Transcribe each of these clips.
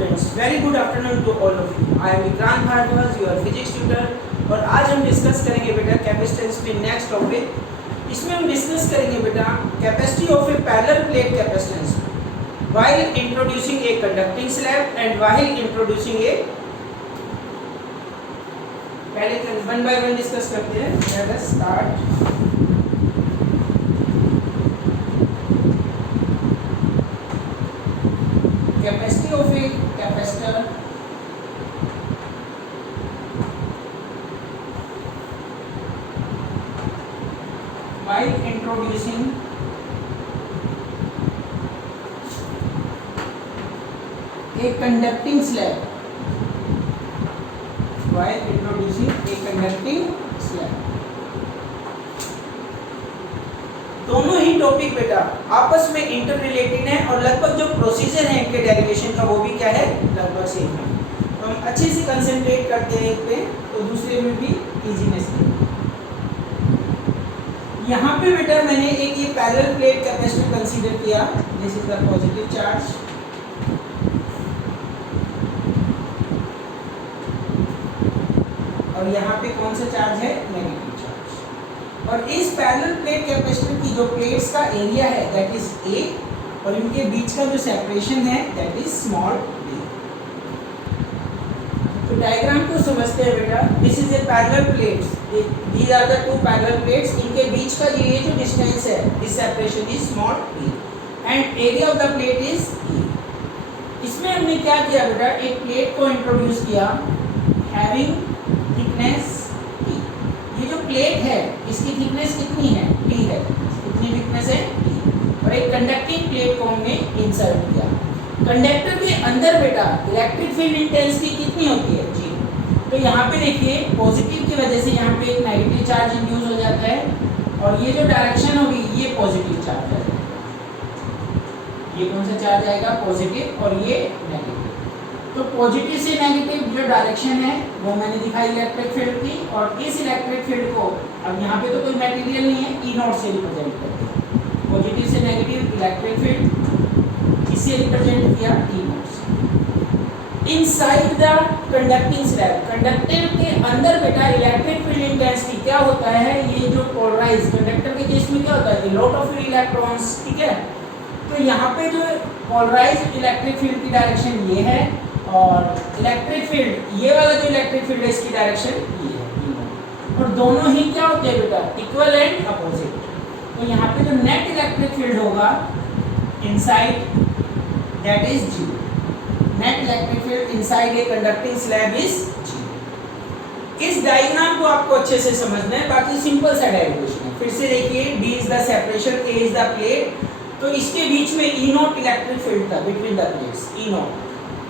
Students, very good afternoon to all of you. I am Vikrant Bhardwaj, your physics tutor. और आज हम discuss करेंगे बेटा कैपेसिटेंस में नेक्स्ट टॉपिक। इसमें हम डिस्कस करेंगे बेटा capacity of A parallel plate capacitance while introducing A conducting slab and while introducing ए। पहले वन बाय वन डिस्कस करते हैं। Let us start. Capacity of a capacitor while introducing a conducting slab दोनों ही topic बेटा आपस में inter related है और लगभग जो प्रोसीजर है इनके डेरिवेशन का वो भी क्या है, लगभग सेम है। तो हम अच्छे से कंसंट्रेट करते हैं एक पे तो दूसरे में भी इजीनेस है। यहाँ पे बेटा मैंने एक ये पैरेलल प्लेट कैपेसिटर कंसीडर किया। This is the positive charge और यहाँ पे कौन सा चार्ज है, नेगेटिव। और इस पैरेलल प्लेट कैपेसिटर की जो प्लेट्स का एरिया है दैट इज ए और इनके बीच का जो सेपरेशन है दैट इज स्मॉल b। तो डायग्राम को समझते हैं बेटा। This is a parallel plates, these are the two parallel plates. इनके बीच का ये जो डिस्टेंस है this separation is small b and area of the plate is e। इसमें हमने क्या किया बेटा, एक प्लेट को इंट्रोड्यूस किया हैविंग थिकनेस। ये जो प्लेट है इसकी थिकनेस कितनी है, t है। कितनी थिकनेस है, t। और एक कंडक्टिंग प्लेट को हमने इंसर्ट किया। कंडक्टर के अंदर बेटा इलेक्ट्रिक फील्ड इंटेंसिटी कितनी होती है, जी। तो यहाँ पे देखिए पॉजिटिव की वजह से यहाँ पे एक नेगेटिव चार्ज इंड्यूस हो जाता है और ये जो डायरेक्शन होगी ये पॉजिटिव चार्ज है। ये कौन सा चार्ज आएगा, पॉजिटिव, और ये नेगेटिव। तो पॉजिटिव से नेगेटिव जो डायरेक्शन है वो मैंने दिखाई इलेक्ट्रिक फील्ड की। और इस इलेक्ट्रिक फील्ड को अब यहाँ पे तो कोई मटेरियल नहीं है, ई नॉट से रिप्रेजेंट करते हैं। पॉजिटिव से नेगेटिव इलेक्ट्रिक फील्ड इससे रिप्रेजेंट किया ई नॉट से। Inside the conducting slab, conductor के अंदर बेटा इलेक्ट्रिक फील्ड इंटेंसिटी क्या होता है, ये जो पोलराइज कंडक्टर के केस में क्या होता है, लॉट ऑफ इलेक्ट्रॉन्स, ठीक है। तो यहाँ पे जो पोलराइज इलेक्ट्रिक फील्ड की डायरेक्शन ये है और इलेक्ट्रिक फील्ड ये वाला जो इलेक्ट्रिक फील्ड है इसकी डायरेक्शन ये है। और दोनों ही क्या होते हैं बेटा, इक्वल एंड अपोजिट। तो यहाँ पे जो नेट इलेक्ट्रिक फील्ड होगा इनसाइड दैट इज जी। Net electric field inside a conducting slab is जी। इस डायग्राम को आपको अच्छे से समझना है, बाकी सिंपल सा डेरिवेशन है। फिर से देखिए, D is the separation, A is the plate. तो इसके बीच में ई नॉट इलेक्ट्रिक फील्ड था between the plates, E not,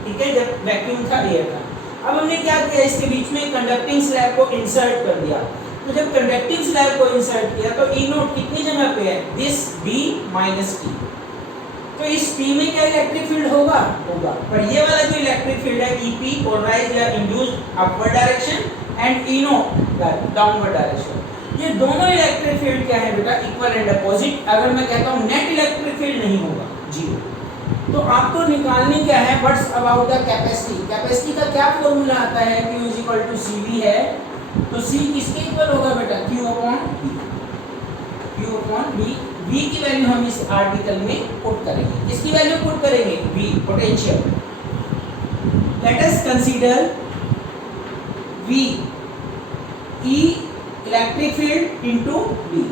ठीक है, जब वैक्यूम था, एयर था। अब हमने क्या किया, इसके बीच में कंडक्टिंग स्लैब को इंसर्ट कर दिया। तो जब कंडक्टिंग स्लैब को इंसर्ट किया तो ई नोट कितनी जगह पे है, दिस बी माइनस टी। तो इस टी में क्या इलेक्ट्रिक फील्ड होगा, पर ये वाला जो इलेक्ट्रिक फील्ड है ई पी पोलराइज्ड या induced upward direction and E note downward direction. ये दोनों इलेक्ट्रिक फील्ड क्या है बेटा, इक्वल एंड अपोजिट। अगर मैं कहता हूँ नेट इलेक्ट्रिक फील्ड नहीं होगा, जीरो। तो आपको निकालनी क्या है, what's about the capacity. Capacity का क्या फॉर्मूला आता है, Q is equal to CV है। तो C किसके इक्वल होगा बेटा, Q upon B। Q upon B। V की वैल्यू हम इस आर्टिकल में पुट करेंगे। किसकी वैल्यू पुट करेंगे, V, potential. Let us consider V E electric field into B।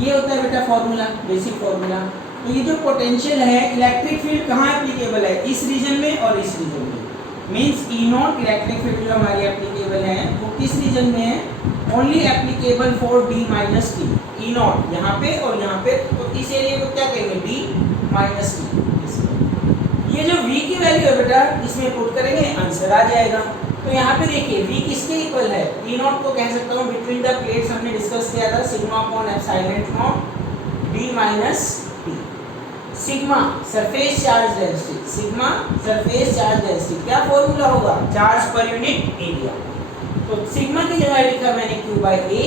ये होता है बेटा फॉर्मूला, बेसिक फॉर्मूला। तो ये जो पोटेंशियल है, इलेक्ट्रिक फील्ड कहाँ एप्लीकेबल है, इस रीजन में और इस रीजन में। Means E not electric field जो हमारी एप्लीकेबल है वो किस रीजन में है, only applicable for D minus T. E not यहाँ पे और यहाँ पे, तो इस एरिया को क्या कहेंगे, डी माइनस टी। ये जो V की वैल्यू है बेटा इसमें पुट करेंगे, आंसर आ जाएगा। तो यहाँ पे देखिए V किसके इक्वल है, ई नॉट को कह सकता हूँ बिटवीन द प्लेट्स, हमने डिस्कस किया था, sigma upon epsilon not D minus T. Sigma surface charge density, sigma surface charge density क्या फॉर्मूला होगा, चार्ज पर यूनिट एरिया। तो सिग्मा की जगह लिखा मैंने Q by A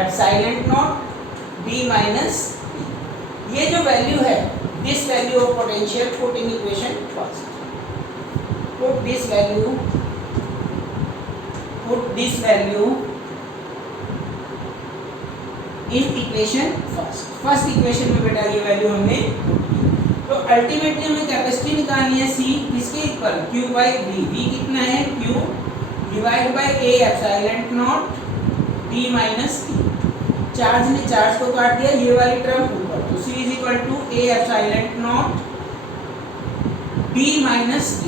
epsilon naught D minus T. ये जो वैल्यू है, this value of potential put in equation first. put this value in equation first equation में बेटा ये वैल्यू हमने, तो अल्टीमेटली हमें कैपेसिटी निकालनी है C किसके equal, Q by V। V कितना है, Q divide by A epsilon naught D minus T। Charge ने चार्ज को काट दिया, ये वाली टर्म ऊपर, तो C is equal to A epsilon naught D minus T।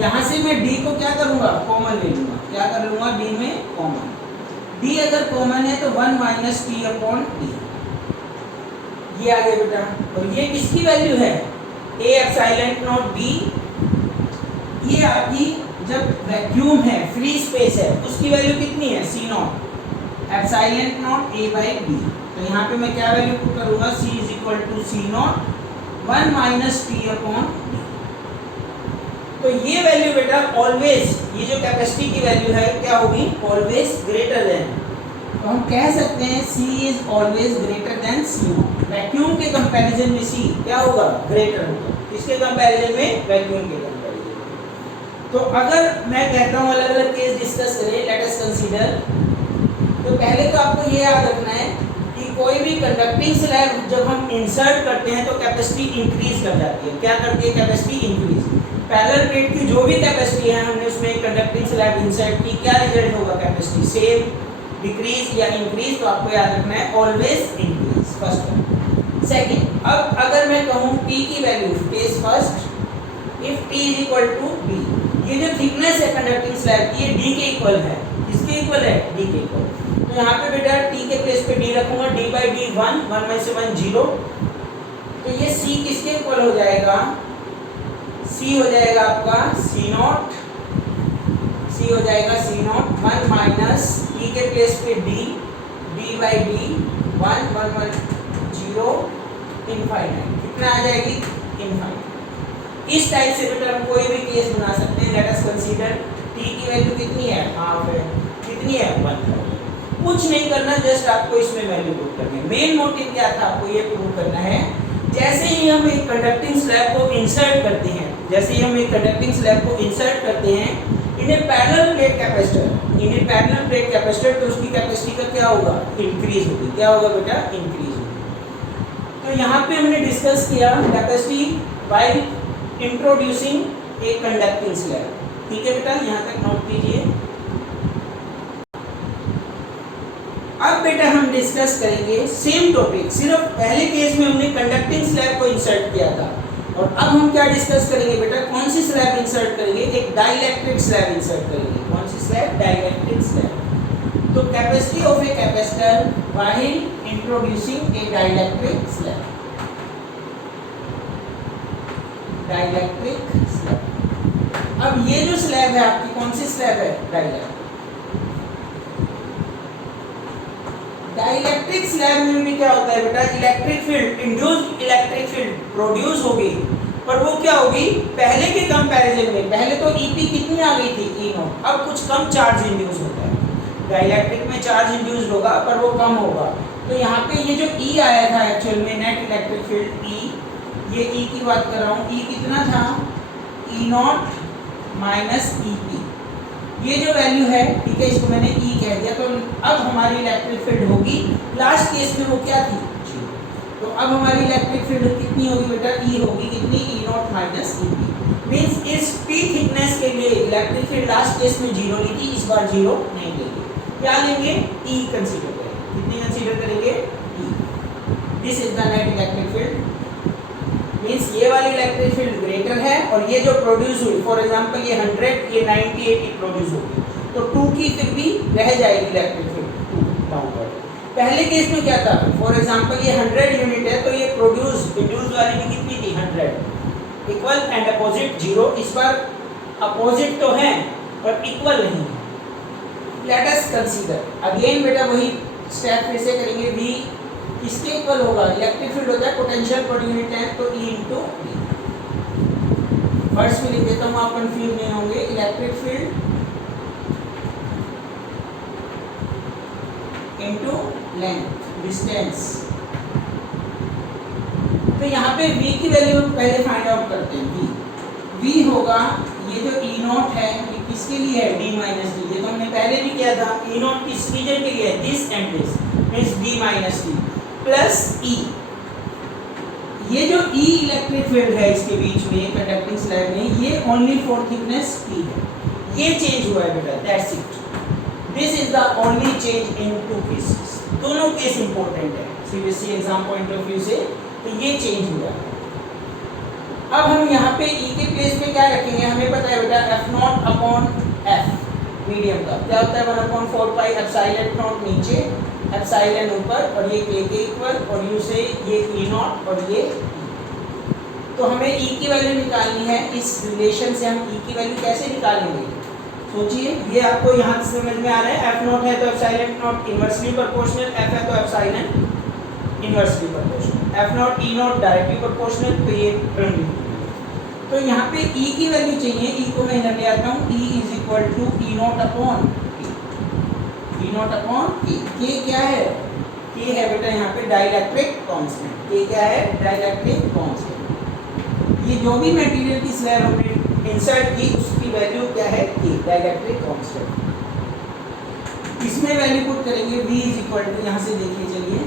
यहाँ से मैं D को क्या करूँगा, कॉमन ले लूँगा, क्या कर लूँगा, D में कॉमन। D अगर कॉमन है तो 1 माइनस T अपॉन D, ये आ गया बेटा। और ये किसकी वैल्यू है, A एप्सिलॉन नॉट D। ये आपकी जब वैक्यूम है, फ्री स्पेस है, उसकी वैल्यू कितनी है, C naught epsilon naught A by D। तो यहाँ पे मैं क्या वैल्यू पुट करूँगा, C is equal to C naught 1 minus T upon D। तो ये वैल्यू बेटा ऑलवेज, ये जो कैपेसिटी की वैल्यू है क्या होगी, ऑलवेज ग्रेटर देन, तो हम कह सकते हैं C is always greater than C not. Vacuum के कंपैरिजन में C क्या होगा, ग्रेटर होगा, इसके कंपैरिजन में, वैक्यूम के कंपैरिजन में। तो अगर मैं कहता हूँ अलग अलग केस डिस्कस करें, लेट अस कंसीडर, तो पहले तो आपको ये याद रखना है कि कोई भी कंडक्टिंग स्लैब जब हम इंसर्ट करते हैं तो कैपेसिटी इंक्रीज कर जाती है। क्या करती है, कैपेसिटी इंक्रीज। पैरेलल प्लेट की जो भी कैपेसिटी है, हमने उसमें कंडक्टिंग स्लैब इंसर्ट की, क्या रिजल्ट होगा, कैपेसिटी सेम, डिक्रीज या इंक्रीज। तो आपको याद रखना है ऑलवेज इंक्रीज, फर्स्ट। सेकंड, अब अगर मैं कहूँ T की value, case first, if T is equal to D, ये जो थिकनेस है कंडक्टिंग स्लैब की, ये D के इक्वल है, किसके इक्वल है, D के इक्वल। तो यहाँ पे बेटा T के प्लेस पे D रखूंगा, D बाई D 1 में से 1 0, तो ये C किसके इक्वल हो जाएगा, C हो जाएगा आपका C नॉट, C हो जाएगा C नॉट 1 माइनस T के प्लेस पे D बाई D 1 0 इनफाइनाइट, कितना आ जाएगी, इनफाइनाइट। इस टाइप से बेटा हम कोई भी केस बना सकते हैं। लेट अस कंसीडर T की वैल्यू कितनी है, हाफ है, कितनी है, 1। कुछ नहीं करना, जस्ट आपको इसमें वैल्यू पुट करनी है। मेन मोटिव क्या था, आपको ये प्रूव करना है, जैसे ही हम एक कंडक्टिंग स्लैब को इंसर्ट करते हैं, जैसे ही हम एक कंडक्टिंग स्लैब को इंसर्ट करते हैं इन ए पैरेलल प्लेट कैपेसिटर, तो उसकी कैपेसिटी का क्या होगा, इंक्रीज होगी। क्या होगा बेटा, इंक्रीज होगी। तो यहाँ पे हमने डिस्कस किया capacity by introducing A conducting slab. ठीक है बेटा, यहाँ तक नोट कीजिए। अब बेटा हम डिस्कस करेंगे सेम टॉपिक, सिर्फ पहले केस में हमने कंडक्टिंग स्लैब को इंसर्ट किया था, और अब हम क्या डिस्कस करेंगे बेटा, कौन सी स्लैब इंसर्ट करेंगे, एक डाइलेक्ट्रिक स्लैब इंसर्ट करेंगे। कौन सी स्लैब, डाइलेक्ट्रिक स्लैब। तो capacity of a capacitor while introducing A dielectric slab, dielectric slab. अब ये जो स्लैब है आपकी, कौन सी स्लैब है, डाइलेक्ट्रिक। डाइलेक्ट्रिक स्लैब में भी क्या होता है बेटा, electric field, induced electric field produce होगी, पर वो क्या होगी, पहले के कंपैरिजन में, पहले तो EP कितनी आ गई थी, E नॉट, अब कुछ कम चार्ज इंड्यूस होता है। डाइलेक्ट्रिक में चार्ज इंड्यूस होगा पर वो कम होगा। तो यहाँ पे ये जो E आया था एक्चुअल में, नेट इलेक्ट्रिक फील्ड E, ये E की बात कर रहा हूँ, E कितना था, E नॉट माइनस EP, ये जो वैल्यू है, ठीक है, इसको मैंने E कह दिया। तो अब हमारी इलेक्ट्रिक फील्ड होगी, लास्ट केस में वो क्या थी, तो अब हमारी इलेक्ट्रिक फील्ड कितनी होगी बेटा, E होगी कितनी, E not minus EP। Means इस P थिकनेस के लिए इलेक्ट्रिक फील्ड लास्ट केस में 0 ली थी, इस बार 0 नहीं लेंगे। क्या लेंगे, E कंसीडर करेंगे। कितनी कंसीडर करेंगे, E। This is the net electric field, means ये वाली इलेक्ट्रिक फील्ड ग्रेटर है, और ये जो प्रोड्यूस हुई, फॉर एग्जांपल ये 100, ये 90 80 प्रोड्यूस होगी, तो 2 की फिर भी रह जाएगी इलेक्ट्रिक फील्ड 2 डाउनवर्ड। पहले केस में क्या था, फॉर एग्जांपल ये 100 यूनिट है, तो ये इंड्यूस वाली भी कितनी थी, 100 इक्वल एंड अपोजिट 0। इस बार अपोजिट तो है पर इक्वल नहीं है। लेट अस कंसीडर अगेन बेटा वही स्टेप फिर से करेंगे। V किसके इक्वल होगा, इलेक्ट्रिक फील्ड होता है पोटेंशियल पर यूनिट टाइम, तो E इंटू V। फर्स्ट में लिख देता हूँ, आप कंफ्यूज नहीं होंगे, electric field into length, distance. तो यहाँ पे V की वैल्यू पहले फाइंड आउट करते हैं। V होगा ये जो ई नॉट है ये किसके लिए है, डी माइनस डी। ये तो हमने पहले भी किया था। ई नॉट किस रीजन के लिए है, this and this means D minus D plus E. ये जो ई इलेक्ट्रिक फील्ड है इसके बीच में कंडक्टिंग स्लैब में, ये ओनली फॉर थिकनेस पी है। ये चेंज हुआ है बेटा, that's it. This is the only change in two cases. दोनों केस इंपॉर्टेंट है CBSE exam point of view से, तो ये चेंज हुआ है। अब हम यहाँ पे ई के प्लेस पे क्या रखेंगे, हमें पता है बेटा F not upon F medium का क्या होता है, 1/4 पाई एप्सिलॉन नॉट नीचे, एप्सिलॉन ऊपर, और ये के इक्वल, और यू से ये ई नॉट और ये E। तो हमें ई की वैल्यू निकालनी है। इस रिलेशन से हम ई की वैल्यू कैसे निकालेंगे, सोचिए। ये आपको यहाँ से समझ में आ रहा है। एफ नॉट है तो epsilon not inversely proportional, F है तो epsilon inversely proportional, F not E not directly proportional, तो ये टर्म। तो यहाँ पे ई की वैल्यू चाहिए। ई को मैं इधर ले आता हूँ। E is equal to E not upon E not upon के क्या है, के है बेटा यहाँ पे डाइलेक्ट्रिक कांस्टेंट। के क्या है, डाइलेक्ट्रिक कांस्टेंट। ये जो भी मटेरियल की स्लैब हमने इंसर्ट की उसकी वैल्यू क्या है, के डाइलेक्ट्रिक कांस्टेंट। इसमें वैल्यू पुट करेंगे। v इज इक्वल टू, यहाँ से देखिए चलिए,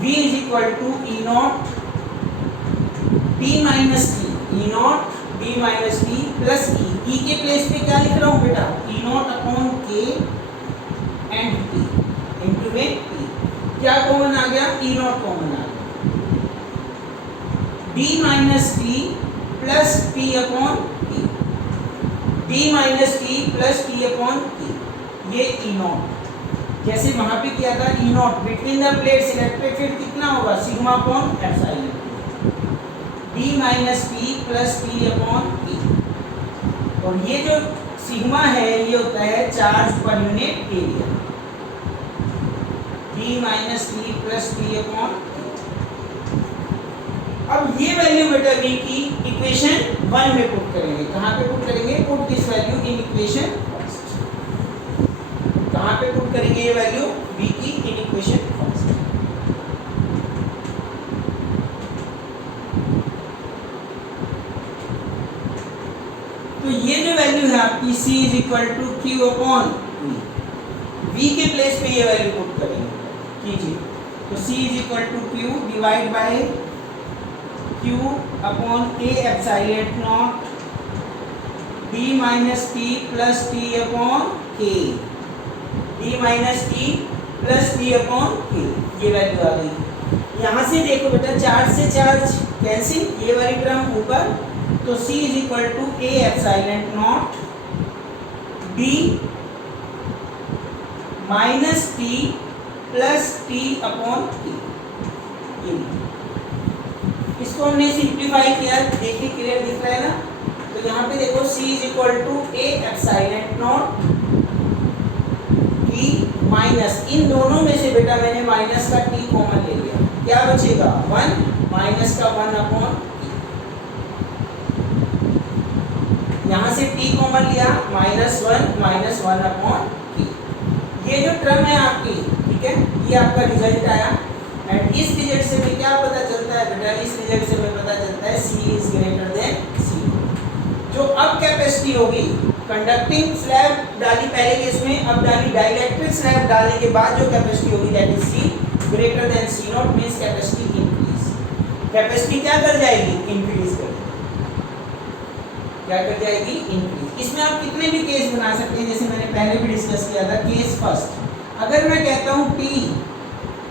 v is equal to E not D minus T, E not D minus T plus E. E के प्लेस पे क्या लिख रहा हूँ बेटा, E not upon K and T into में टी। क्या कॉमन आ गया, ई नॉट कॉमन आ गया। D minus T plus T upon T, D minus T plus T upon T, ये ई नॉट। जैसे वहां पे किया था, E not between the plates electric field कितना होगा, sigma upon epsilon, D minus T plus T upon T. और ये जो सिग्मा है ये होता है charge per unit area, D minus T plus T upon T. अब ये वैल्यू बेटा v की इक्वेशन 1 में पुट करेंगे। कहाँ पे पुट करेंगे, put this value in equation first. कहाँ पे पुट करेंगे ये वैल्यू, v की इन इक्वेशन फर्स्ट। तो ये जो वैल्यू है आपकी c is equal to Q upon v के प्लेस पे ये वैल्यू पुट करेंगे, कीजिए। तो c is equal to Q divide by Q upon A epsilon not D minus T plus T upon K, D minus T plus T upon K, ये value आ गई। यहाँ से देखो बेटा, चार्ज से चार्ज कैंसिल, ये वाली टर्म ऊपर, तो c is equal to A epsilon not D minus T plus T upon T. इसको हमने सिंप्लीफाई किया, देखिए क्लियर दिख रहा है ना। तो यहाँ पे देखो c is equal to A epsilon not D minus, इन दोनों में से बेटा मैंने माइनस का t कॉमन ले लिया, क्या बचेगा 1 माइनस का 1 अपॉन टी। यहाँ से t कॉमन लिया, -1 माइनस 1 अपॉन टी। ये जो टर्म है आपकी, ठीक है, ये आपका रिजल्ट आया। एंड इस रिजल्ट से हमें क्या पता चलता है बेटा, इस रिजल्ट से हमें पता चलता है C is greater than C। जो अब कैपेसिटी होगी, कंडक्टिंग स्लैब डाली पहले केस में, अब डाली डाइलेक्ट्रिक स्लैब डालने के बाद जो कैपेसिटी होगी that is C greater than C not, means capacity increase. Capacity क्या कर जाएगी, इंक्रीज कर, क्या कर जाएगी, इंक्रीज। इसमें आप कितने भी केस बना सकते हैं, जैसे मैंने पहले भी डिस्कस किया था। केस फर्स्ट, अगर मैं कहता हूँ T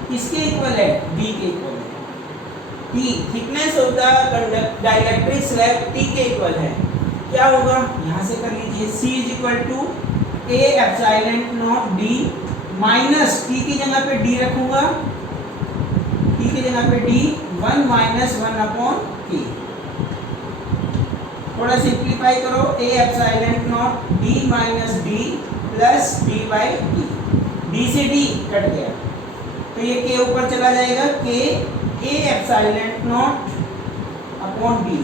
किसके इक्वल है, D के इक्वल है, T थिकनेस होता डाइलेक्ट्रिक स्लैब T के इक्वल है, क्या होगा, यहाँ से कर लीजिए। C is equal to A epsilon not D minus, T की जगह पे D रखूंगा, T की जगह पे D 1 माइनस 1 अपॉन K। थोड़ा सिंप्लीफाई करो, ए epsilon naught D minus D plus D by D, D से D कट गया तो ये K ऊपर चला जाएगा, K A epsilon not upon D।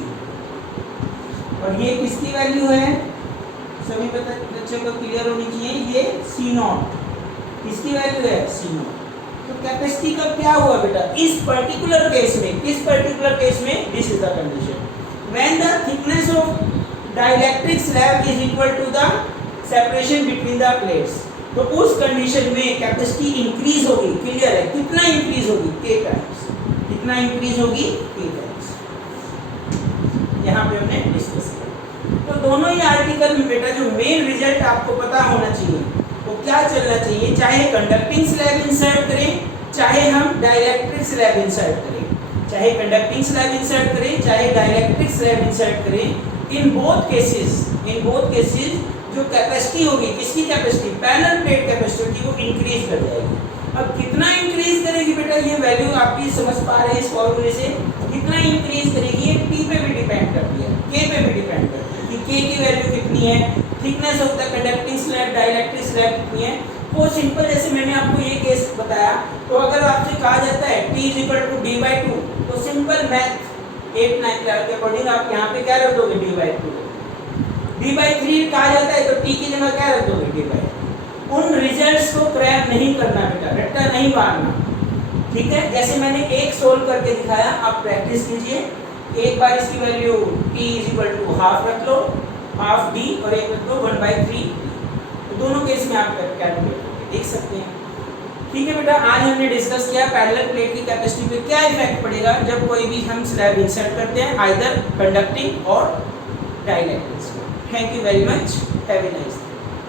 और ये किसकी वैल्यू है, सभी बच्चों को क्लियर होनी चाहिए, ये C नॉट किसकी वैल्यू है, C नॉट। तो कैपेसिटी का क्या हुआ बेटा इस पर्टिकुलर केस में, किस पर्टिकुलर केस में, this is the condition when the thickness of dielectric slab is equal to the separation between the plates. तो उस कंडीशन में कैपेसिटी इंक्रीज होगी, क्लियर है, कितना इंक्रीज होगी, k टाइम्स, कितना इंक्रीज होगी, k टाइम्स, यहाँ पे हमने डिस्कस किया। तो दोनों ही आर्टिकल में बेटा जो मेन रिजल्ट आपको पता होना चाहिए वो क्या चलना चाहिए, चाहे कंडक्टिंग स्लैब इंसर्ट करें, चाहे हम डाइलेक्ट्रिक स्लैब इंसर्ट करें, चाहे कंडक्टिंग स्लैब इंसर्ट करें, चाहे डाइलेक्ट्रिक स्लैब इंसर्ट करें, इन बोथ केसेस जो कैपेसिटी होगी, किसकी कैपेसिटी, पैरेलल प्लेट कैपेसिटी को इंक्रीज कर जाएगी। अब कितना इंक्रीज करेगी बेटा, ये वैल्यू आपकी समझ पा रहे हैं इस फॉर्मूले से, कितना इंक्रीज करेगी ये T पे भी डिपेंड करती है, K पे भी डिपेंड करती है कि K की वैल्यू कितनी है, thickness of the conducting slab, dielectric slab कितनी है। वो सिंपल, जैसे मैंने आपको ये केस बताया, तो अगर आपसे कहा जाता है T = D/2, तो सिंपल मैथ 8-9 क्लास के अकॉर्डिंग आप यहाँ पे क्या रख दोगे, D/2, D/3 कहा जाता है तो T की जगह क्या रख दोगे, D/3। उन रिजल्ट्स को क्रैक नहीं करना बेटा, रट्टा नहीं मारना, ठीक है। जैसे मैंने एक सोल्व करके दिखाया, आप प्रैक्टिस कीजिए। एक बार इसकी वैल्यू T = हाफ रख लो, हाफ D, और एक रख दो 1/3, तो दोनों केस में आप कैलकुलेट करके देख सकते हैं, ठीक है बेटा। आज हमने डिस्कस किया पैरेलल प्लेट की कैपेसिटी पे क्या इफेक्ट पड़ेगा जब कोई भी हम स्लैब इंसर्ट करते हैं, आइदर कंडक्टिंग और dielectric. Thank you very much, have a nice